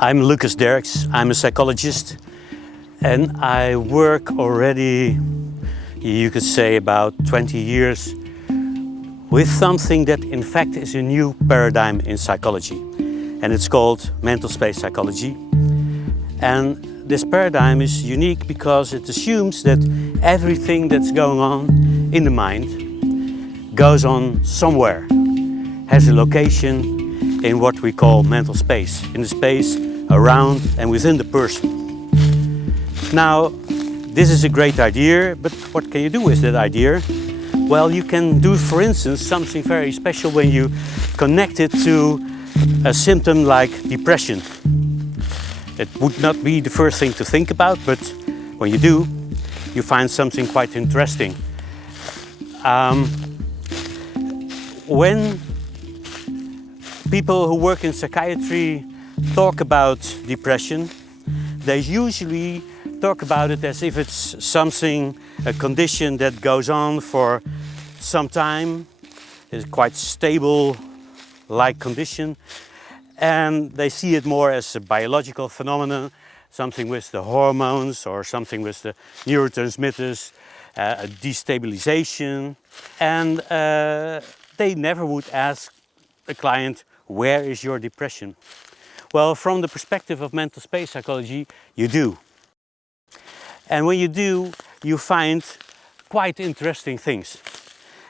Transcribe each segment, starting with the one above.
I'm Lucas Derks, I'm a psychologist, and I work already, you could say, about 20 years with something that in fact is a new paradigm in psychology, and it's called mental space psychology. And this paradigm is unique because it assumes that everything that's going on in the mind goes on somewhere, has a location in what we call mental space, in the space around and within the person. Now, this is a great idea, but what can you do with that idea? Well, you can do, for instance, something very special when you connect it to a symptom like depression. It would not be the first thing to think about, but when you do, you find something quite interesting. When people who work in psychiatry talk about depression, they usually talk about it as if it's something, a condition that goes on for some time, is quite stable like condition, and they see it more as a biological phenomenon, something with the hormones or something with the neurotransmitters, a destabilization, and they never would ask a client, where is your depression? Well, from the perspective of mental space psychology, you do. And when you do, you find quite interesting things.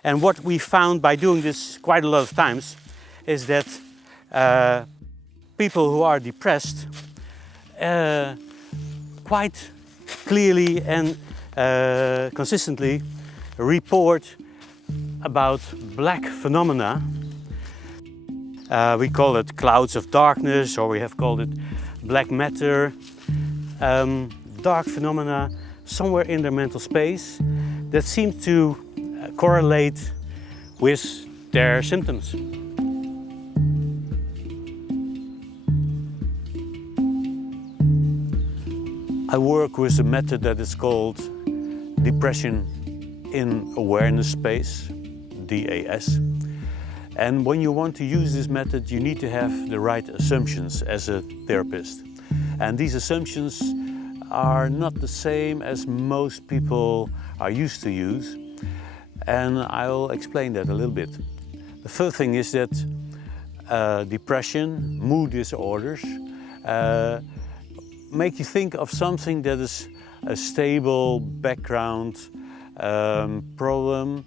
And what we found by doing this quite a lot of times is that people who are depressed quite clearly and consistently report about black phenomena. We call it clouds of darkness, or we have called it black matter. Dark phenomena somewhere in their mental space that seem to correlate with their symptoms. I work with a method that is called depression in awareness space, DAS. And when you want to use this method, you need to have the right assumptions as a therapist. And these assumptions are not the same as most people are used to use. And I'll explain that a little bit. The first thing is that depression, mood disorders, make you think of something that is a stable background problem,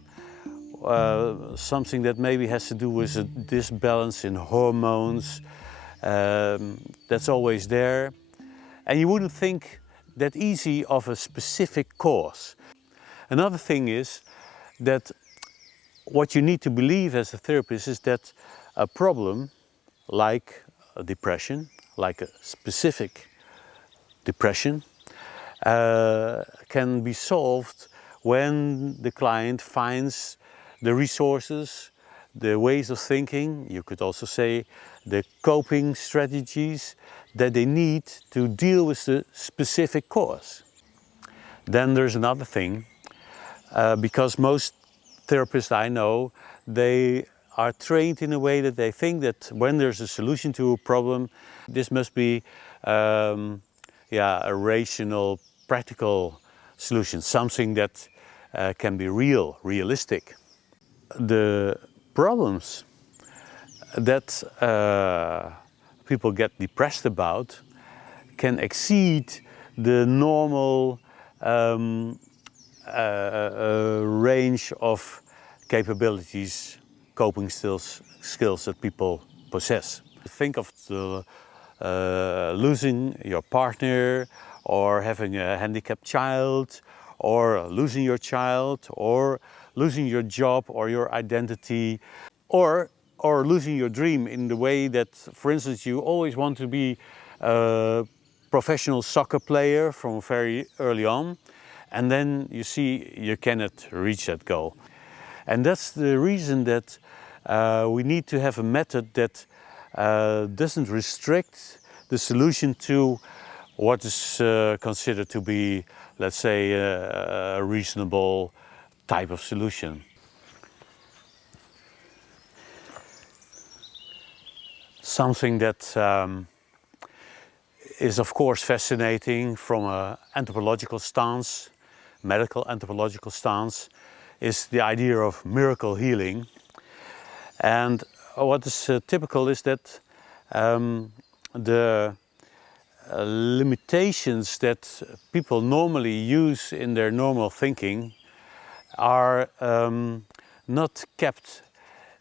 something that maybe has to do with a disbalance in hormones, that's always there. And you wouldn't think that easy of a specific cause. Another thing is that what you need to believe as a therapist is that a problem like a depression, like a specific depression, can be solved when the client finds the resources, the ways of thinking, you could also say the coping strategies that they need to deal with the specific cause. Then there's another thing, because most therapists I know, they are trained in a way that they think that when there's a solution to a problem, this must be a rational, practical solution, something that can be realistic. The problems that people get depressed about can exceed the normal range of capabilities, coping skills that people possess. Think of losing your partner, or having a handicapped child, or losing your child, or losing your job or your identity, or losing your dream in the way that, for instance, you always want to be a professional soccer player from very early on, and then you see you cannot reach that goal. And that's the reason that we need to have a method that doesn't restrict the solution to what is considered to be, let's say, a reasonable type of solution. Something that is of course fascinating from an anthropological stance, medical anthropological stance, is the idea of miracle healing. And what is typical is that the limitations that people normally use in their normal thinking are not kept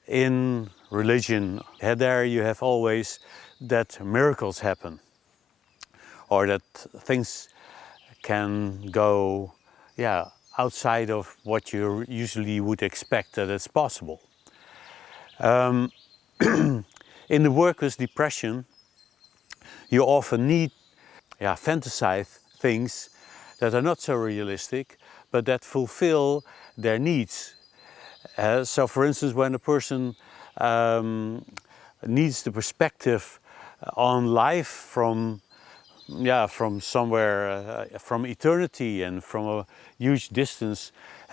in religion. There you have always that miracles happen, or that things can go, yeah, outside of what you usually would expect that it's possible. In the work with depression, you often need, yeah, fantasize things that are not so realistic, but that fulfill their needs. So for instance, when a person needs the perspective on life from, yeah, from somewhere, from eternity and from a huge distance,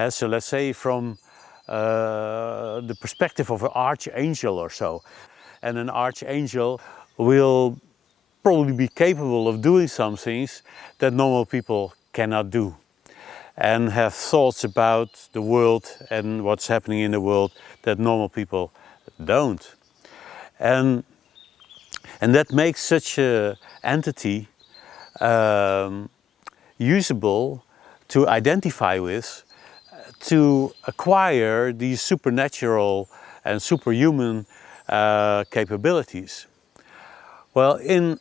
so let's say from the perspective of an archangel or so. And an archangel will probably be capable of doing some things that normal people cannot do, and have thoughts about the world and what's happening in the world that normal people don't. And that makes such an entity usable to identify with, to acquire these supernatural and superhuman capabilities. Well, in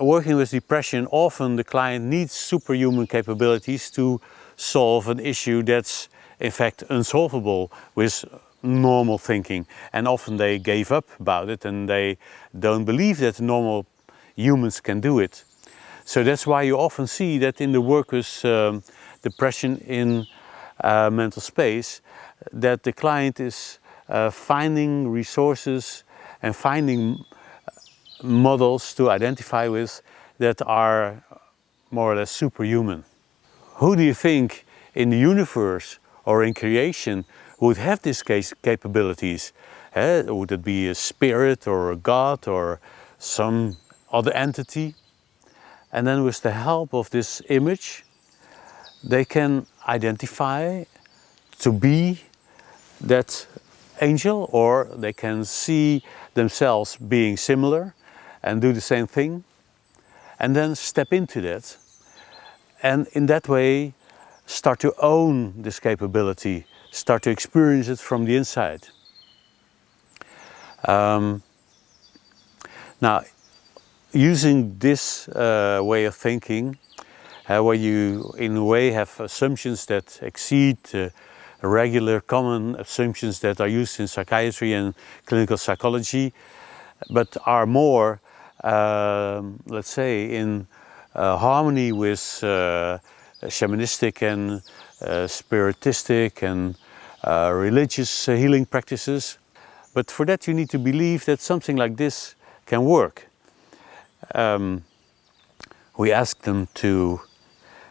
working with depression, often the client needs superhuman capabilities to solve an issue that's in fact unsolvable with normal thinking. And often they gave up about it and they don't believe that normal humans can do it. So that's why you often see that in the work with depression in mental space, that the client is finding resources and finding models to identify with that are more or less superhuman. Who do you think in the universe or in creation would have these capabilities? Would it be a spirit or a god or some other entity? And then with the help of this image, they can identify to be that angel, or they can see themselves being similar and do the same thing, and then step into that, and in that way start to own this capability, start to experience it from the inside. Now, using this way of thinking, where you in a way have assumptions that exceed regular common assumptions that are used in psychiatry and clinical psychology, but are more, let's say, in harmony with shamanistic and spiritistic and religious healing practices. But for that you need to believe that something like this can work. We ask them to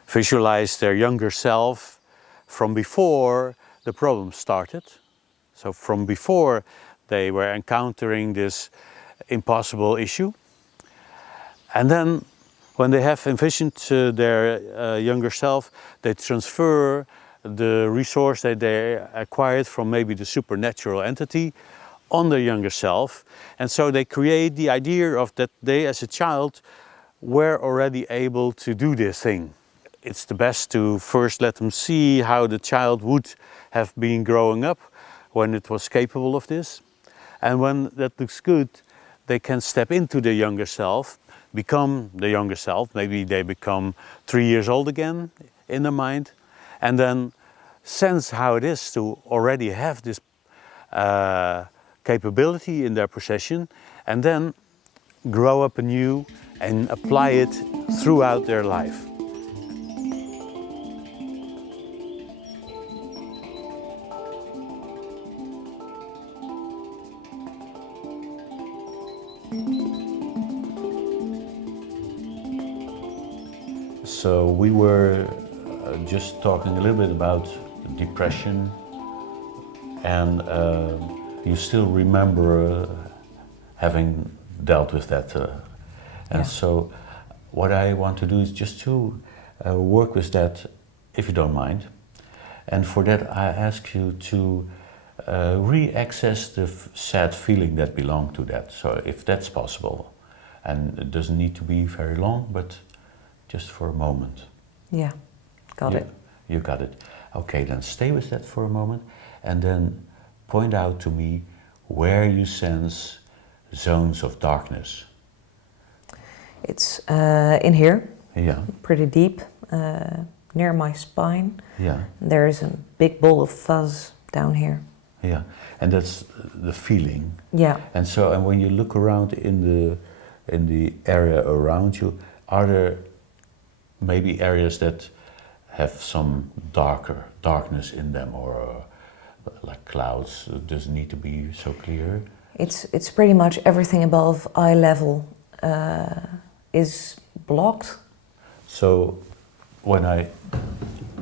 visualize their younger self from before the problem started. So from before they were encountering this impossible issue. And then when they have envisioned their younger self, they transfer the resource that they acquired from maybe the supernatural entity on their younger self. And so they create the idea of that they as a child were already able to do this thing. It's the best to first let them see how the child would have been growing up when it was capable of this. And when that looks good, they can step into the younger self, become the younger self. Maybe they become 3 years old again in their mind, and then sense how it is to already have this capability in their possession, and then grow up anew and apply it throughout their life. So we were just talking a little bit about depression, and you still remember having dealt with that. And Yeah. so what I want to do is just to work with that, if you don't mind. And for that, I ask you to re-access the sad feeling that belonged to that. So if that's possible, and it doesn't need to be very long, but just for a moment. Yeah, got it. You got it. Okay, then stay with that for a moment, and then point out to me where you sense zones of darkness. It's in here, Yeah. pretty deep, near my spine. Yeah. There's a big ball of fuzz down here. Yeah, and that's the feeling. Yeah. And so, and when you look around in the area around you, are there maybe areas that have some darkness in them, or like clouds? Doesn't need to be so clear. It's pretty much everything above eye level is blocked. So, when I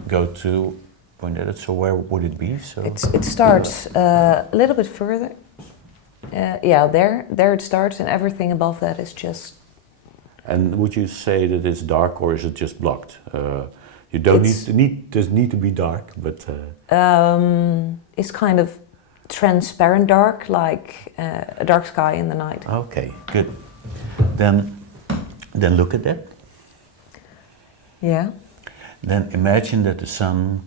go to point at it, so where would it be? So It starts a little bit further. Yeah, there it starts, and everything above that is just. And would you say that it's dark, or is it just blocked? You don't doesn't need to be dark, but It's kind of transparent dark, like a dark sky in the night. okay, good. Then look at that. Yeah. Then imagine that the sun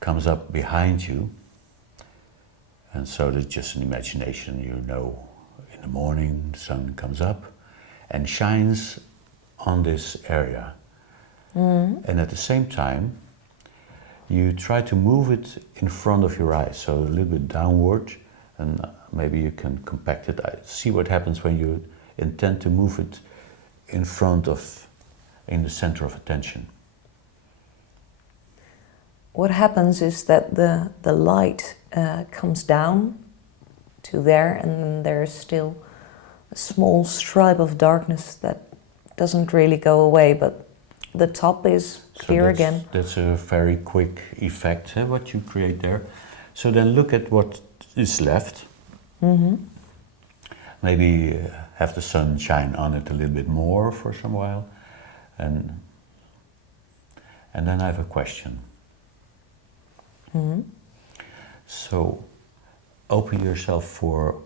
comes up behind you, and so that's just an imagination. You know, in the morning the sun comes up and shines on this area. And at the same time, you try to move it in front of your eyes, so a little bit downward, and maybe you can compact it. See what happens when you intend to move it in the center of attention. What happens is that the light comes down to there, and then there's still a small stripe of darkness that doesn't really go away, but the top is clear again. That's a very quick effect, what you create there. So then look at what is left. Maybe have the sun shine on it a little bit more for some while. And then I have a question. So open yourself for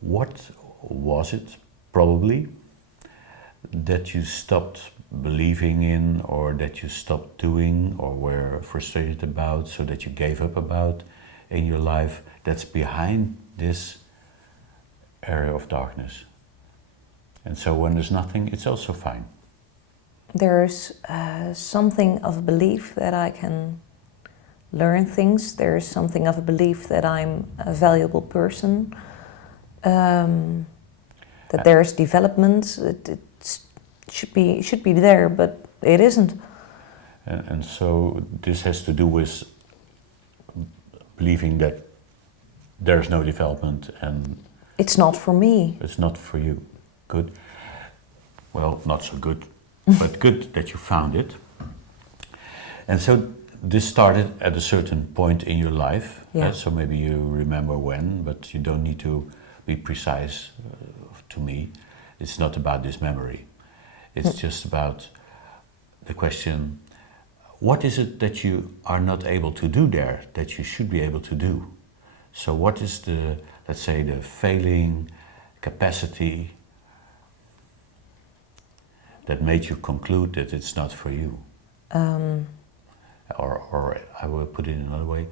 what was it, probably, that you stopped believing in, or that you stopped doing, or were frustrated about, so that you gave up about in your life, that's behind this area of darkness. And so when there's nothing, it's also fine. There's something of a belief that I can learn things. There's something of a belief that I'm a valuable person, that there's development. It should be there, but it isn't. And so this has to do with believing that there's no development, and it's not for me. It's not for you. Good. Well, not so good, but good that you found it. And so this started at a certain point in your life. Yeah. So maybe you remember when, but you don't need to be precise to me. It's not about this memory. It's just about the question, what is it that you are not able to do there that you should be able to do? So what is the, let's say, the failing capacity that made you conclude that it's not for you? Or I will put it in another way.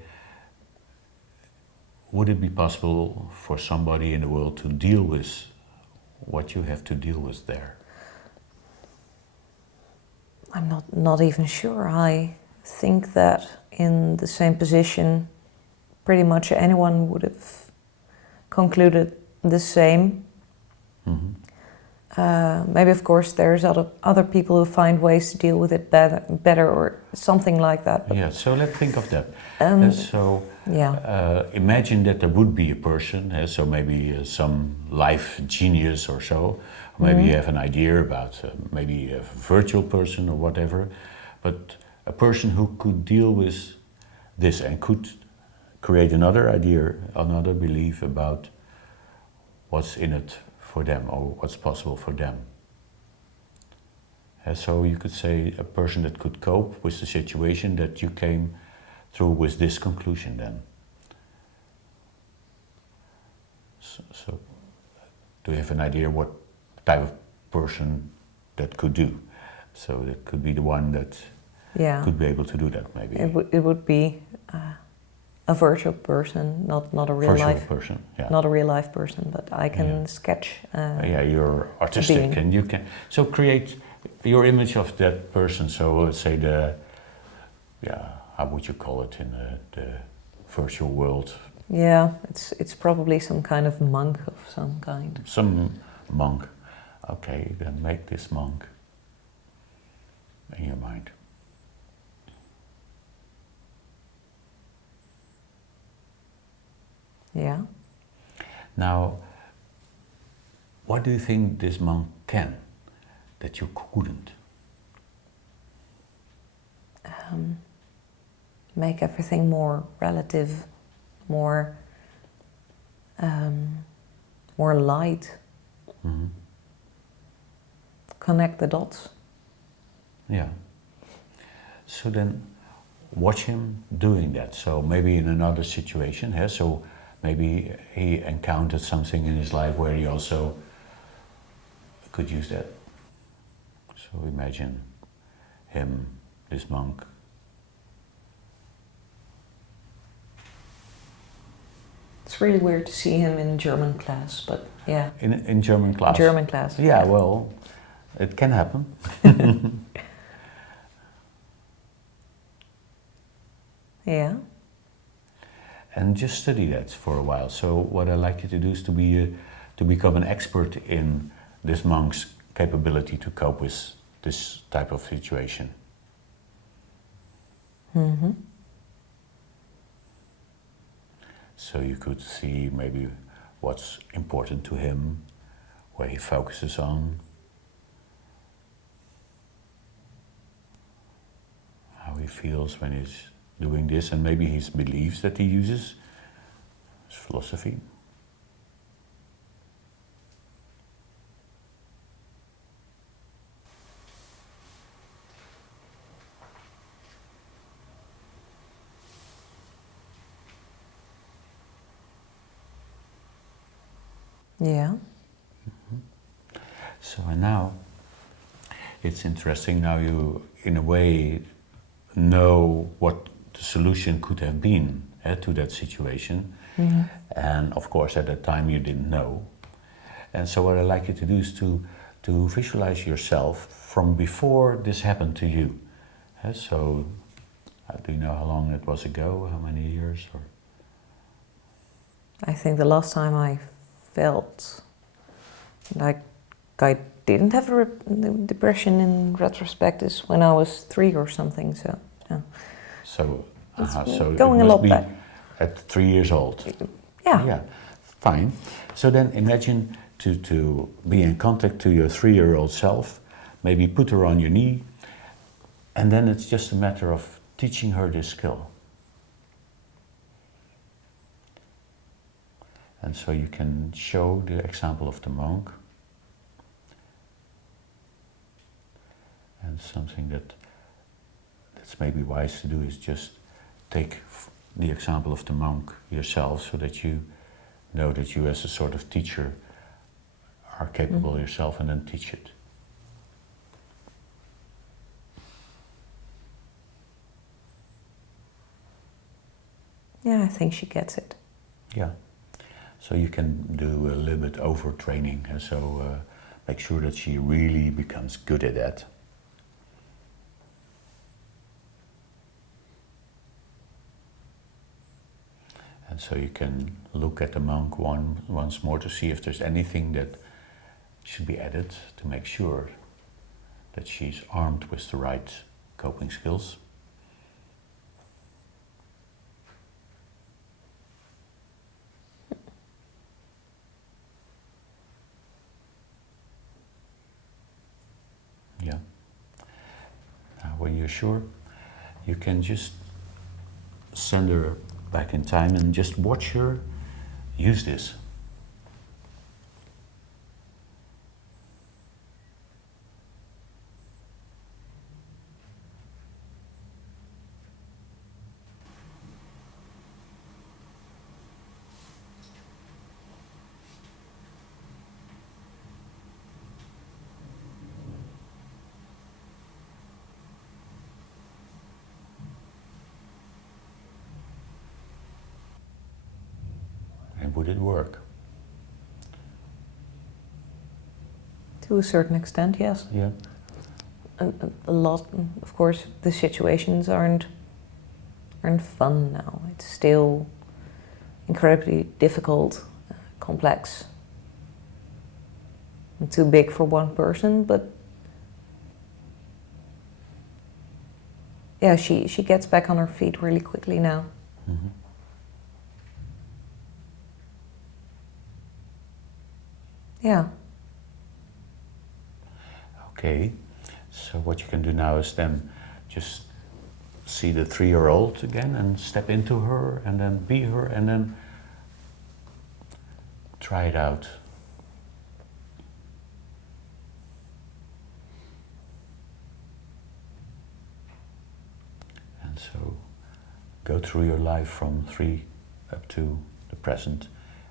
Would it be possible for somebody in the world to deal with what you have to deal with there? I'm not even sure. I think that in the same position, pretty much anyone would have concluded the same. Maybe, of course, there's other people who find ways to deal with it better or something like that. Yeah, so let's think of that. Yeah. Imagine that there would be a person, so maybe some life genius or so. Maybe you have an idea about maybe a virtual person or whatever, but a person who could deal with this and could create another idea, another belief about what's in it for them or what's possible for them. So you could say a person that could cope with the situation that you came through with this conclusion then. So do you have an idea what type of person that could do? So that could be the one that could be able to do that, maybe. It would be a virtual person, not a real virtual life person, yeah. Not a real life person, but I can sketch. You're artistic, and you can create your image of that person. So let's say how would you call it in the virtual world? Yeah, it's probably some kind of monk of some kind. Some monk. Okay, then make this monk in your mind. Yeah. Now, what do you think this monk can that you couldn't? Make everything more relative, more light. Mm-hmm. Connect the dots. Yeah. So then watch him doing that. So maybe in another situation, so maybe he encountered something in his life where he also could use that. So imagine him, this monk. It's really weird to see him in German class, but yeah. In German class? German class. Yeah, well, it can happen. Yeah. And just study that for a while. So what I'd like you to do is to become an expert in this monk's capability to cope with this type of situation. Mm-hmm. So you could see maybe what's important to him, where he focuses on, how he feels when he's doing this, and maybe his beliefs that he uses, his philosophy. Yeah. Mm-hmm. So and now, it's interesting, now you, in a way, know what the solution could have been to that situation. Mm-hmm. And of course, at that time you didn't know. And so what I'd like you to do is to visualize yourself from before this happened to you. So, do you know how long it was ago? How many years? Or? I think the last time I felt like I didn't have a depression in retrospect is when I was 3 or something. So, yeah. So going it a must lot be back. at 3 years old. Yeah. Yeah, fine. So then imagine to be in contact to your 3-year-old self, maybe put her on your knee, and then it's just a matter of teaching her this skill. And so you can show the example of the monk. And something that's maybe wise to do is just take the example of the monk yourself, so that you know that you as a sort of teacher are capable yourself, and then teach it. Yeah, I think she gets it. Yeah. So you can do a little bit overtraining, and so make sure that she really becomes good at that. And so you can look at the monk once more to see if there's anything that should be added to make sure that she's armed with the right coping skills. Yeah. Now, when you're sure, you can just send her back in time and just watch her use this. would it work? To a certain extent, yes. Yeah. A lot, of course, the situations aren't fun now. It's still incredibly difficult, complex, and too big for one person, but yeah, she gets back on her feet really quickly now. Mm-hmm. Yeah. Okay, so what you can do now is then just see the 3-year-old again and step into her and then be her and then try it out. And so go through your life from 3 up to the present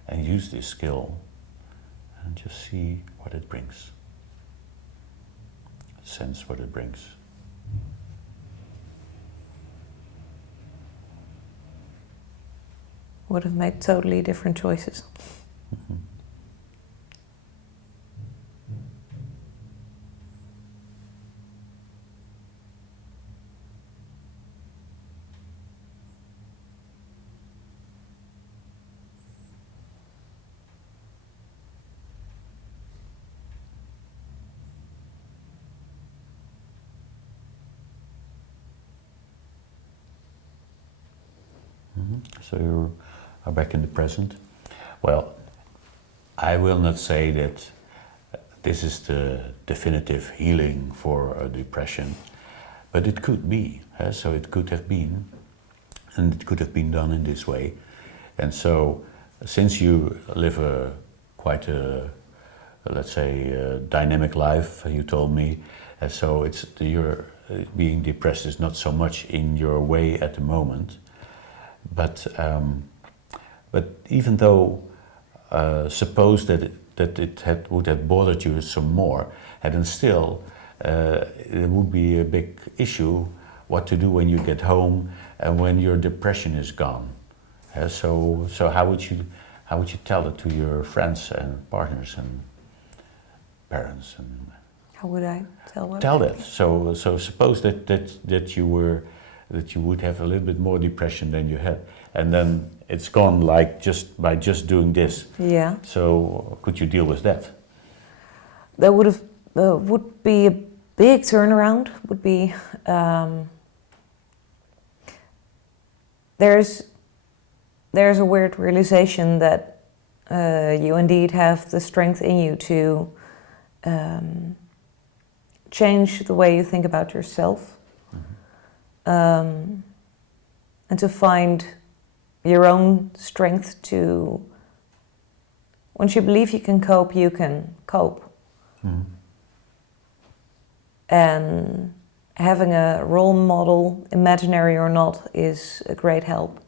and use this skill and just see what it brings. Sense what it brings. Would have made totally different choices. Mm-hmm. So you are back in the present. Well, I will not say that this is the definitive healing for a depression, but it could be. So it could have been, and it could have been done in this way. And so, since you live quite a, let's say, a dynamic life, you told me, so you're being depressed is not so much in your way at the moment. But even though suppose that it would have bothered you some more, and then still it would be a big issue what to do when you get home and when your depression is gone. So how would you tell it to your friends and partners and parents? And How would I tell what? tell that. So suppose that you would have a little bit more depression than you had, and then it's gone like just by doing this. Yeah. So could you deal with that? That would be a big turnaround. Would be there's a weird realization that you indeed have the strength in you to change the way you think about yourself, and to find your own strength to. Once you believe you can cope. And having a role model, imaginary or not, is a great help.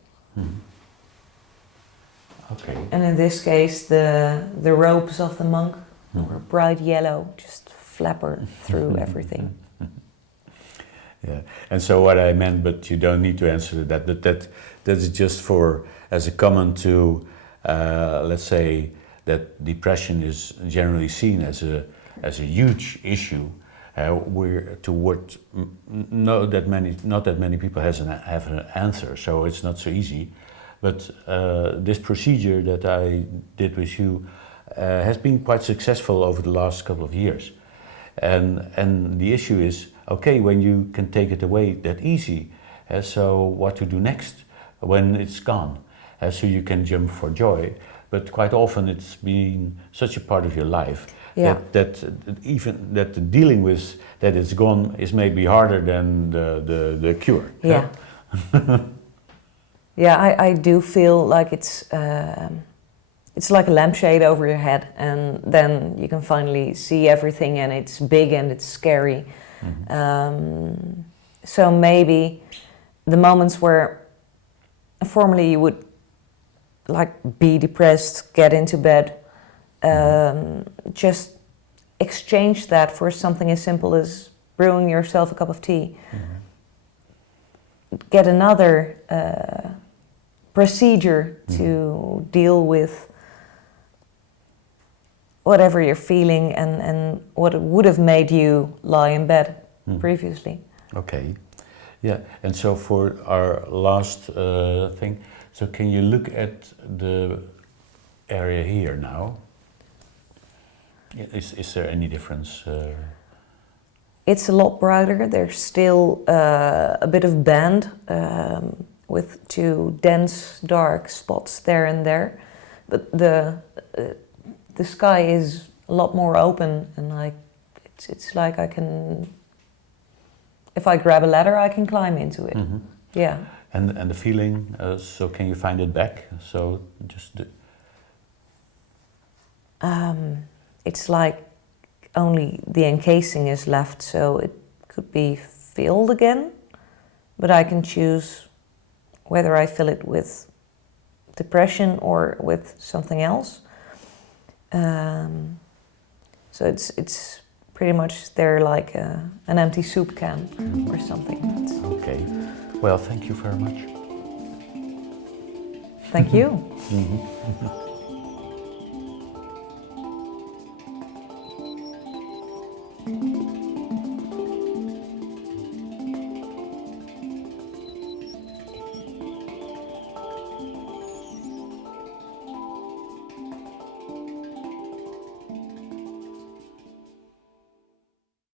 Okay. And in this case, the robes of the monk were bright yellow, just flapper through everything. Yeah, and so what I meant, but you don't need to answer that. That's just for as a comment to, let's say that depression is generally seen as a huge issue. Not that many people have an answer, so it's not so easy. But this procedure that I did with you has been quite successful over the last couple of years. And the issue is, okay, when you can take it away that easy, so what to do next when it's gone? So you can jump for joy, but quite often it's been such a part of your life that even that dealing with that it's gone is maybe harder than the cure. Yeah. Yeah, I do feel like it's like a lampshade over your head, and then you can finally see everything, and it's big and it's scary. So maybe the moments where formerly you would like be depressed, get into bed, just exchange that for something as simple as brewing yourself a cup of tea. Get another procedure to deal with whatever you're feeling and what it would have made you lie in bed previously. Okay. Yeah, and so for our last thing, so can you look at the area here now? Is there any difference? It's a lot brighter. There's still a bit of band with 2 dense dark spots there and there, but the sky is a lot more open, and it's like I can, if I grab a ladder, I can climb into it. Yeah. And the feeling, so can you find it back? So just it's like only the encasing is left, so it could be filled again, but I can choose whether I fill it with depression or with something else. So it's pretty much there like an empty soup can or something. okay. Well, thank you very much. Thank you.